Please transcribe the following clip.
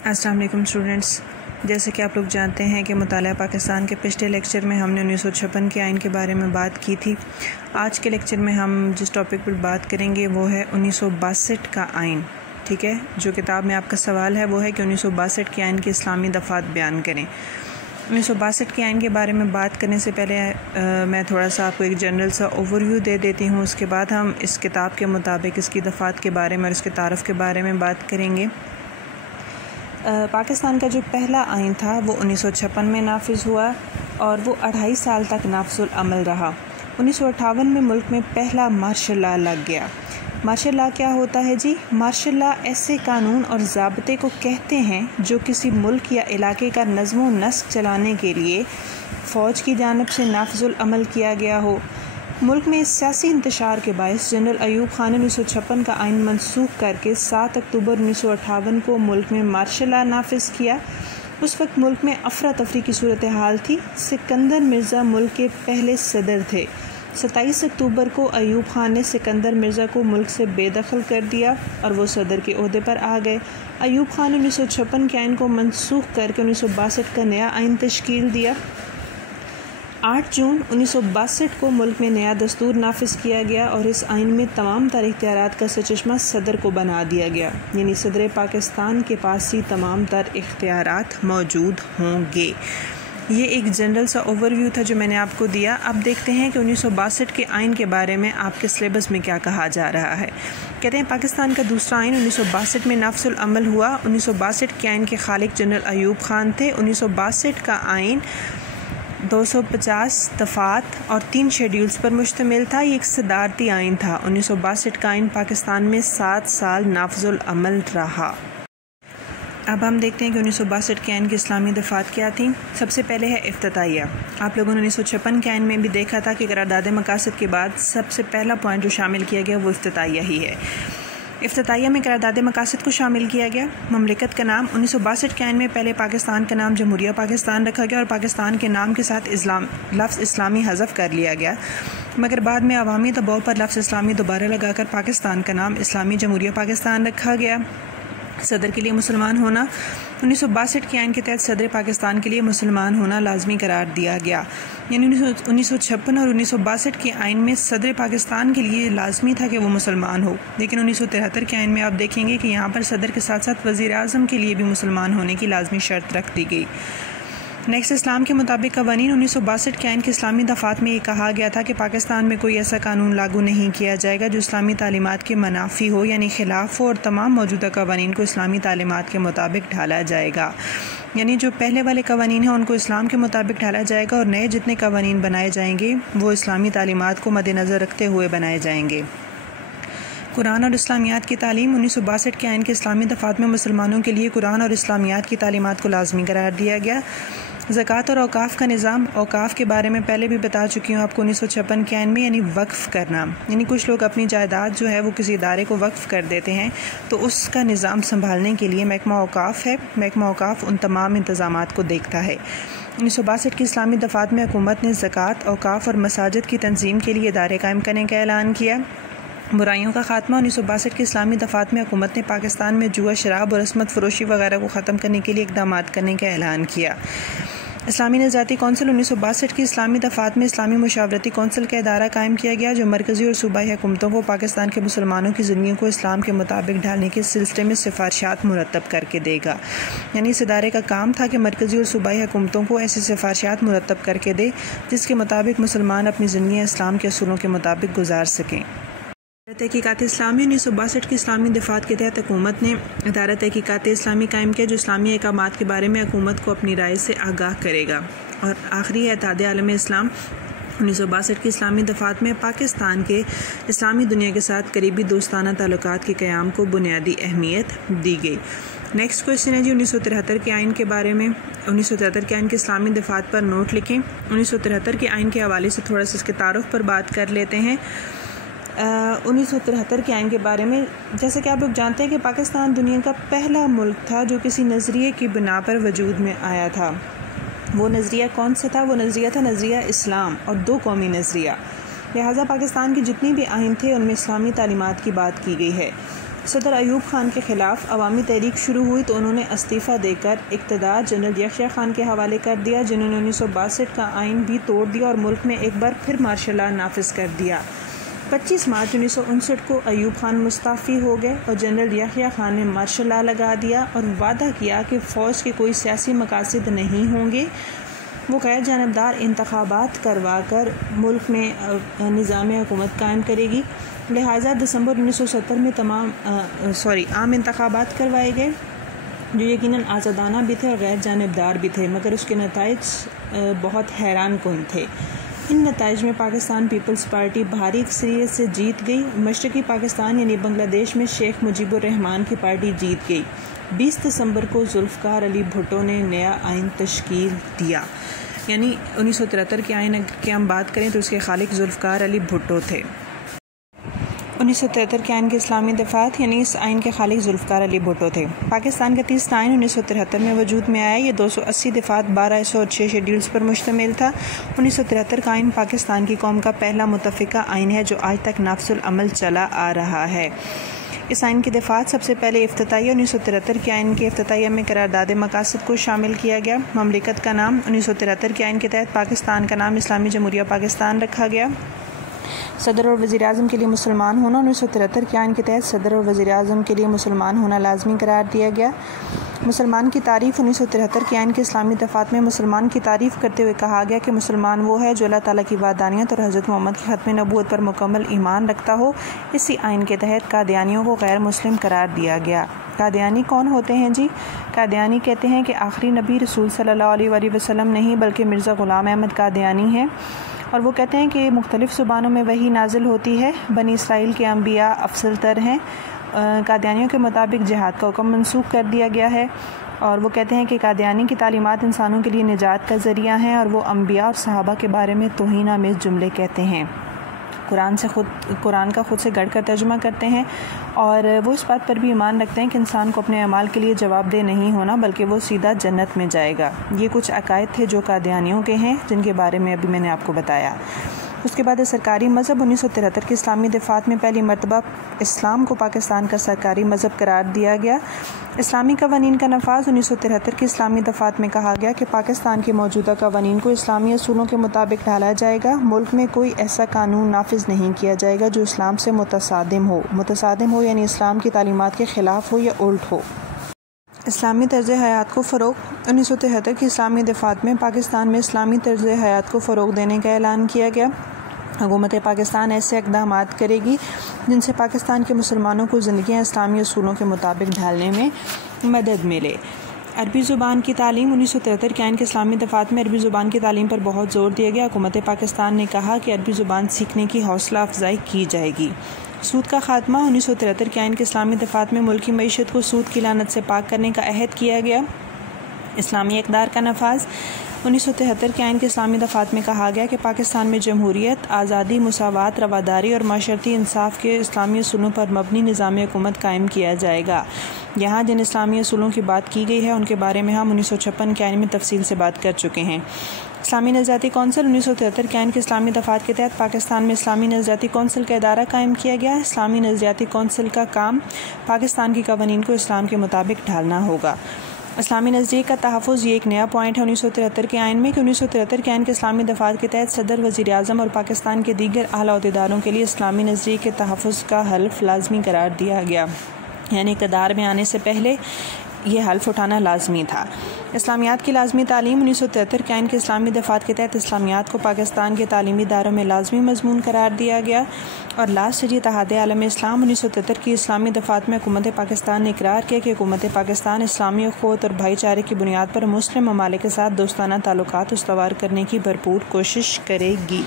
السلام علیکم اسٹوڈنٹس، جیسے کہ آپ لوگ جانتے ہیں کہ مطالعہ پاکستان کے پچھلے لیکچر میں ہم نے 1956 کے آئین کے بارے میں بات کی تھی۔ آج کے لیکچر میں ہم جس ٹاپک پر بات کریں گے وہ ہے 1962 کا آئین، ٹھیک ہے۔ جو کتاب میں آپ کا سوال ہے وہ ہے کہ 1962 کے آئین کے اسلامی دفعات بیان کریں۔ 1962 کے آئین کے بارے میں بات کرنے سے پہلے میں تھوڑا سا آپ کو ایک جنرل سا اوور ویو دے دیتی ہوں، اس کے بعد ہم اس کتاب کے مطابق اس کی دفعات کے بارے میں اور اس کے تعارف کے بارے میں بات کریں گے۔ پاکستان کا جو پہلا آئین تھا وہ 1956 میں نافذ ہوا اور وہ 2.5 سال تک نافذ العمل رہا۔ 1958 میں ملک میں پہلا مارشل لاء لگ گیا۔ مارشل لاء کیا ہوتا ہے جی؟ مارشل لاء ایسے قانون اور ضابطے کو کہتے ہیں جو کسی ملک یا علاقے کا نظم و نسق چلانے کے لیے فوج کی جانب سے نافذ العمل کیا گیا ہو۔ ملک میں سیاسی انتشار کے باعث جنرل ایوب خان نے 1956 کا آئین منسوخ کر کے 7 اکتوبر 1958 کو ملک میں مارشل لاء نافذ کیا۔ اس وقت ملک میں افراتفری کی صورتحال تھی۔ سکندر مرزا ملک کے پہلے صدر تھے۔ 27 اکتوبر کو ایوب خان نے سکندر مرزا کو ملک سے بے دخل کر دیا اور وہ صدر کے عہدے پر آ گئے۔ ایوب خان نے 1956 کے آئین کو منسوخ کر کے 1962 کا نیا آئین تشکیل دیا۔ 8 جون 1962 کو ملک میں نیا دستور نافذ کیا گیا اور اس آئین میں تمام تر اختیارات کا سرچشمہ صدر کو بنا دیا گیا، یعنی صدر پاکستان کے پاس ہی تمام تر اختیارات موجود ہوں گے۔ یہ ایک جنرل سا اوور ویو تھا جو میں نے آپ کو دیا۔ اب دیکھتے ہیں کہ 1962 کے آئین کے بارے میں آپ کے سلیبس میں کیا کہا جا رہا ہے۔ کہتے ہیں پاکستان کا دوسرا آئین 1962 میں نافذ العمل ہوا۔ 1962 کے آئین کے خالق جنرل ایوب خان تھے۔ 1962 کا آئین 250 دفعات اور 3 شیڈیولز پر مشتمل تھا۔ یہ ایک صدارتی آئین تھا۔ 1962 کا آئین پاکستان میں 7 سال نافذ العمل رہا۔ اب ہم دیکھتے ہیں کہ 1962 کے آئین کی اسلامی دفعات کیا تھیں۔ سب سے پہلے ہے افتتاحیہ۔ آپ لوگوں نے 1956 کے آئین میں بھی دیکھا تھا کہ قرارداد مقاصد کے بعد سب سے پہلا پوائنٹ جو شامل کیا گیا وہ افتتاحیہ ہی ہے۔ افتتاحیہ میں قرارداد مقاصد کو شامل کیا گیا۔ مملکت کا نام 1962 کے آئین میں پہلے پاکستان کا نام جمہوریہ پاکستان رکھا گیا اور پاکستان کے نام کے ساتھ لفظ اسلامی حذف کر لیا گیا، مگر بعد میں عوامی دباؤ پر لفظ اسلامی دوبارہ لگا کر پاکستان کا نام اسلامی جمہوریہ پاکستان رکھا گیا۔ صدر کے لیے مسلمان ہونا 1962 کے آئین کے تحت صدر پاکستان کے لیے مسلمان ہونا لازمی قرار دیا گیا، یعنی 1956 اور 1962 کے آئین میں صدر پاکستان کے لیے لازمی تھا کہ وہ مسلمان ہو، لیکن 1973 کے آئین میں آپ دیکھیں گے کہ یہاں پر صدر کے ساتھ ساتھ وزیر اعظم کے لیے بھی مسلمان ہونے کی لازمی شرط رکھ دی گئی۔ نیکسٹ اسلام کے مطابق قوانین 1962 کے آئین کے اسلامی دفعات میں یہ کہا گیا تھا کہ پاکستان میں کوئی ایسا قانون لاگو نہیں کیا جائے گا جو اسلامی تعلیمات کے منافی ہو، یعنی خلاف ہو، اور تمام موجودہ قوانین کو اسلامی تعلیمات کے مطابق ڈھالا جائے گا، یعنی جو پہلے والے قوانین ہیں ان کو اسلام کے مطابق ڈھالا جائے گا اور نئے جتنے قوانین بنائے جائیں گے وہ اسلامی تعلیمات کو مد نظر رکھتے ہوئے بنائے جائیں گے۔ قرآن اور اسلامیات کی تعلیم 1962 کے آئین کے اسلامی دفعات میں مسلمانوں کے لیے قرآن اور اسلامیات کی تعلیمات کو لازمی قرار دیا گیا۔ زکوٰۃ اور اوقاف کا نظام، اوقاف کے بارے میں پہلے بھی بتا چکی ہوں آپ کو 1956 کے آئین میں، یعنی وقف کرنا، یعنی کچھ لوگ اپنی جائیداد جو ہے وہ کسی ادارے کو وقف کر دیتے ہیں تو اس کا نظام سنبھالنے کے لیے محکمہ اوقاف ہے۔ محکمہ اوقاف ان تمام انتظامات کو دیکھتا ہے۔ 1962 کی اسلامی دفعات میں حکومت نے زکوٰۃ، اوقاف اور مساجد کی تنظیم کے لیے ادارے قائم کرنے کا اعلان کیا۔ برائیوں کا خاتمہ 1962 کی اسلامی دفعات میں حکومت نے پاکستان میں جوا، شراب اور عصمت فروشی وغیرہ کو ختم کرنے کے لیے اقدامات کرنے کا اعلان کیا۔ اسلامی نظارتی کونسل 1962 کی اسلامی دفعات میں اسلامی مشاورتی کونسل کا ادارہ قائم کیا گیا جو مرکزی اور صوبائی حکومتوں کو پاکستان کے مسلمانوں کی زندگی کو اسلام کے مطابق ڈھالنے کے سلسلے میں سفارشات مرتب کر کے دے گا، یعنی اس ادارے کا کام تھا کہ مرکزی اور صوبائی حکومتوں کو ایسی سفارشات مرتب کر کے دے جس کے مطابق مسلمان اپنی زندگیاں اسلام کے اصولوں کے مطابق گزار سکیں۔ تحقیقات اسلامی 1962 کی اسلامی دفعات کے تحت حکومت نے ادارہ تحقیقات اسلامی قائم کیا جو اسلامی احکامات کے بارے میں حکومت کو اپنی رائے سے آگاہ کرے گا۔ اور آخری ہے اتحاد عالم اسلام 1962 کی اسلامی دفعات میں پاکستان کے اسلامی دنیا کے ساتھ قریبی دوستانہ تعلقات کے قیام کو بنیادی اہمیت دی گئی۔ نیکسٹ کویشچن ہے جی 1973 کے آئین کے بارے میں۔ 1973 کے آئین کے اسلامی دفعات پر نوٹ لکھیں۔ 1973 کے آئین کے حوالے سے تھوڑا سا اس کے تعارف پر بات کر لیتے ہیں۔ 1973 کے آئین کے بارے میں جیسے کہ آپ لوگ جانتے ہیں کہ پاکستان دنیا کا پہلا ملک تھا جو کسی نظریے کی بنا پر وجود میں آیا تھا۔ وہ نظریہ کون سا تھا؟ وہ نظریہ تھا نظریہ اسلام اور 2 قومی نظریہ۔ لہٰذا پاکستان کے جتنی بھی آئین تھے ان میں اسلامی تعلیمات کی بات کی گئی ہے۔ صدر ایوب خان کے خلاف عوامی تحریک شروع ہوئی تو انہوں نے استعفیٰ دے کر اقتدار جنرل یحییٰ خان کے حوالے کر دیا، جنہوں نے 1962 کا آئین بھی توڑ دیا اور ملک میں ایک بار پھر مارشل لا نافذ کر دیا۔ 25 مارچ 1959 کو ایوب خان مستعفی ہو گئے اور جنرل یحییٰ خان نے مارشل لا لگا دیا اور وعدہ کیا کہ فوج کے کوئی سیاسی مقاصد نہیں ہوں گے، وہ غیر جانبدار انتخابات کروا کر ملک میں نظام حکومت قائم کرے گی۔ لہٰذا دسمبر 1970 میں عام انتخابات کروائے گئے، جو یقیناً آزادانہ بھی تھے اور غیر جانبدار بھی تھے، مگر اس کے نتائج بہت حیران کن تھے۔ ان نتائج میں پاکستان پیپلز پارٹی بھاری اکثریت سے جیت گئی۔ مشرقی پاکستان یعنی بنگلہ دیش میں شیخ مجیب الرحمان کی پارٹی جیت گئی۔ 20 دسمبر کو ذوالفقار علی بھٹو نے نیا آئین تشکیل دیا، یعنی 1973 کے آئین کی ہم بات کریں تو اس کے خالق ذوالفقار علی بھٹو تھے۔ 1973 کے آئین کے اسلامی دفعات، یعنی اس آئین کے خالق ذوالفقار علی بھٹو تھے۔ پاکستان کا 30 آئین 1973 میں وجود میں آیا۔ یہ 280 دفعات 12 حصوں اور 6 شیڈیولز پر مشتمل تھا۔ 1973 کا آئین پاکستان کی قوم کا پہلا متفقہ آئین ہے جو آج تک نافذ العمل چلا آ رہا ہے۔ اس آئین کی دفعات سب سے پہلے افتتاحیہ 1973 کے آئین کے افتتاحیہ میں قرارداد مقاصد کو شامل کیا گیا۔ مملکت کا نام 1973 کے آئین کے تحت پاکستان کا نام اسلامی جمہوریہ پاکستان رکھا گیا۔ صدر اور وزیر اعظم کے لیے مسلمان ہونا 1973 کے آئین کے تحت صدر اور وزیر اعظم کے لیے مسلمان ہونا لازمی قرار دیا گیا۔ مسلمان کی تعریف 1973 کے آئین کے اسلامی دفعات میں مسلمان کی تعریف کرتے ہوئے کہا گیا کہ مسلمان وہ ہے جو اللہ تعالیٰ کی وحدانیت اور حضرت محمد کی ختم نبوت پر مکمل ایمان رکھتا ہو۔ اسی آئین کے تحت قادیانیوں کو غیر مسلم قرار دیا گیا۔ قادیانی کون ہوتے ہیں جی؟ قادیانی کہتے ہیں کہ آخری نبی رسول صلی اللہ علیہ وآلہ وسلم نہیں بلکہ مرزا غلام احمد قادیانی ہیں، اور وہ کہتے ہیں کہ مختلف زبانوں میں وحی نازل ہوتی ہے، بنی اسرائیل کے انبیاء افضل تر ہیں۔ قادیانیوں کے مطابق جہاد کا حکم منسوخ کر دیا گیا ہے، اور وہ کہتے ہیں کہ قادیانی کی تعلیمات انسانوں کے لیے نجات کا ذریعہ ہیں، اور وہ انبیاء اور صحابہ کے بارے میں توہین آمیز جملے کہتے ہیں، قرآن کا خود سے گڑھ کر ترجمہ کرتے ہیں، اور وہ اس بات پر بھی ایمان رکھتے ہیں کہ انسان کو اپنے اعمال کے لیے جواب دہ نہیں ہونا بلکہ وہ سیدھا جنت میں جائے گا۔ یہ کچھ عقائد تھے جو قادیانیوں کے ہیں، جن کے بارے میں ابھی میں نے آپ کو بتایا۔ اس کے بعد سرکاری مذہب 1973 کے اسلامی دفعات میں پہلی مرتبہ اسلام کو پاکستان کا سرکاری مذہب قرار دیا گیا۔ اسلامی قوانین کا نفاذ 1973 کے اسلامی دفعات میں کہا گیا کہ پاکستان کے موجودہ قوانین کو اسلامی اصولوں کے مطابق ڈھالا جائے گا۔ ملک میں کوئی ایسا قانون نافذ نہیں کیا جائے گا جو اسلام سے متصادم ہو یعنی اسلام کی تعلیمات کے خلاف ہو یا الٹ ہو۔ اسلامی طرز حیات کو فروغ 1973 کی اسلامی دفعات میں پاکستان میں اسلامی طرز حیات کو فروغ دینے کا اعلان کیا گیا۔ حکومت پاکستان ایسے اقدامات کرے گی جن سے پاکستان کے مسلمانوں کو زندگیاں اسلامی اصولوں کے مطابق ڈھالنے میں مدد ملے۔ عربی زبان کی تعلیم 1973 کے آئین کے اسلامی دفعات میں عربی زبان کی تعلیم پر بہت زور دیا گیا۔ حکومت پاکستان نے کہا کہ عربی زبان سیکھنے کی حوصلہ افزائی کی جائے گی۔ سود کا خاتمہ 1973 کے آئین کے اسلامی دفعات میں ملکی معیشت کو سود کی لعنت سے پاک کرنے کا عہد کیا گیا۔ اسلامی اقدار کا نفاذ 1973 کے آئین کے اسلامی دفعات میں کہا گیا کہ پاکستان میں جمہوریت، آزادی، مساوات، رواداری اور معاشرتی انصاف کے اسلامی اصولوں پر مبنی نظام حکومت قائم کیا جائے گا۔ یہاں جن اسلامی اصولوں کی بات کی گئی ہے ان کے بارے میں ہم 1956 کے آئین میں تفصیل سے بات کر چکے ہیں۔ اسلامی نظریاتی کونسل 1973 کے آئین کے اسلامی دفعات کے تحت پاکستان میں اسلامی نظریاتی کونسل کا ادارہ قائم کیا گیا۔ اسلامی نظریاتی کونسل کا کام پاکستان کی قوانین کو اسلام کے مطابق ڈھالنا ہوگا۔ اسلامی نظریے کا تحفظ، یہ ایک نیا پوائنٹ ہے 1973 کے آئین میں کہ 1973 کے آئین کے اسلامی دفعات کے تحت صدر، وزیر اعظم اور پاکستان کے دیگر اعلیٰ عہدیداروں کے لیے اسلامی نظریے کے تحفظ کا حلف لازمی قرار دیا گیا، یعنی اقتدار میں آنے سے پہلے یہ حلف اٹھانا لازمی تھا۔ اسلامیات کی لازمی تعلیم 1973 کے آئین کے اسلامی دفعات کے تحت اسلامیات کو پاکستان کے تعلیمی اداروں میں لازمی مضمون قرار دیا گیا۔ اور لاسٹ اتحاد عالم اسلام 1973 کی اسلامی دفعات میں حکومت پاکستان نے اقرار کیا کہ حکومت پاکستان اسلامی اخوت اور بھائی چارے کی بنیاد پر مسلم ممالک کے ساتھ دوستانہ تعلقات استوار کرنے کی بھرپور کوشش کرے گی۔